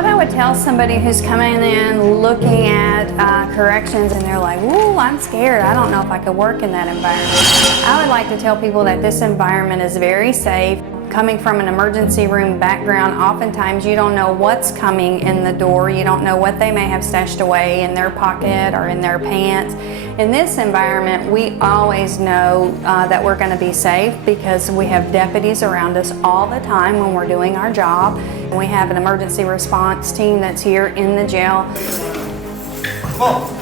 What I would tell somebody who's coming in looking at corrections and they're like, "Ooh, I'm scared. I don't know if I could work in that environment." I would like to tell people that this environment is very safe. Coming from an emergency room background, oftentimes you don't know what's coming in the door. You don't know what they may have stashed away in their pocket or in their pants. In this environment, we always know that we're going to be safe because we have deputies around us all the time when we're doing our job. We have an emergency response team that's here in the jail.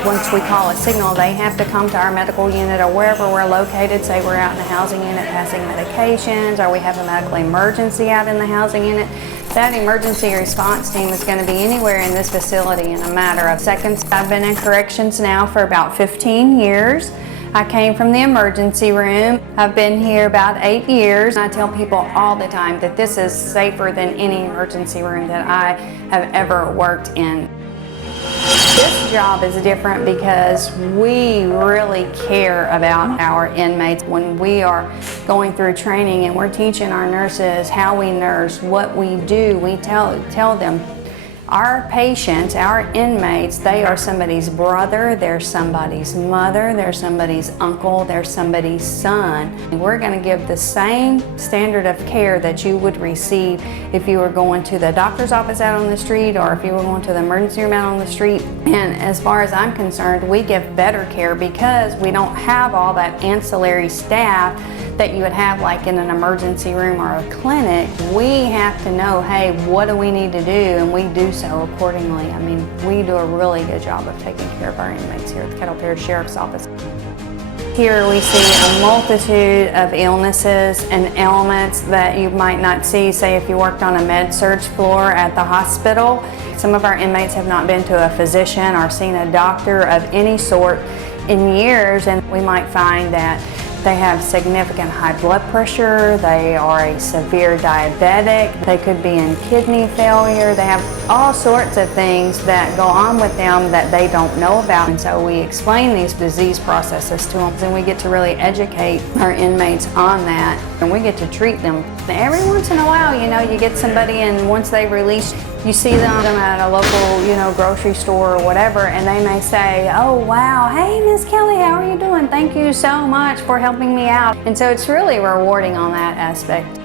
Once we call a signal, they have to come to our medical unit or wherever we're located. Say we're out in the housing unit passing medications, or we have a medical emergency out in the housing unit. That emergency response team is going to be anywhere in this facility in a matter of seconds. I've been in corrections now for about 15 years. I came from the emergency room. I've been here about 8 years. I tell people all the time that this is safer than any emergency room that I have ever worked in. This job is different because we really care about our inmates. When we are going through training and we're teaching our nurses how we nurse, what we do, we tell them our patients, our inmates, they are somebody's brother, they're somebody's mother, they're somebody's uncle, they're somebody's son. And we're going to give the same standard of care that you would receive if you were going to the doctor's office out on the street or if you were going to the emergency room out on the street. And as far as I'm concerned, we give better care because we don't have all that ancillary staff that you would have like in an emergency room or a clinic. We have to know, hey, what do we need to do? And we do so accordingly. I mean, we do a really good job of taking care of our inmates here at the Kettle Parish Sheriff's Office. Here we see a multitude of illnesses and ailments that you might not see, say, if you worked on a med-surg floor at the hospital. Some of our inmates have not been to a physician or seen a doctor of any sort in years, and we might find that they have significant high blood pressure, they are a severe diabetic, they could be in kidney failure, they have all sorts of things that go on with them that they don't know about. And so we explain these disease processes to them, and we get to really educate our inmates on that, and we get to treat them. Every once in a while, you get somebody, and once they release, you see them at a local, grocery store or whatever, and they may say, "Oh wow, hey Miss Kelly, how are you doing? Thank you so much for helping me out." And so it's really rewarding on that aspect.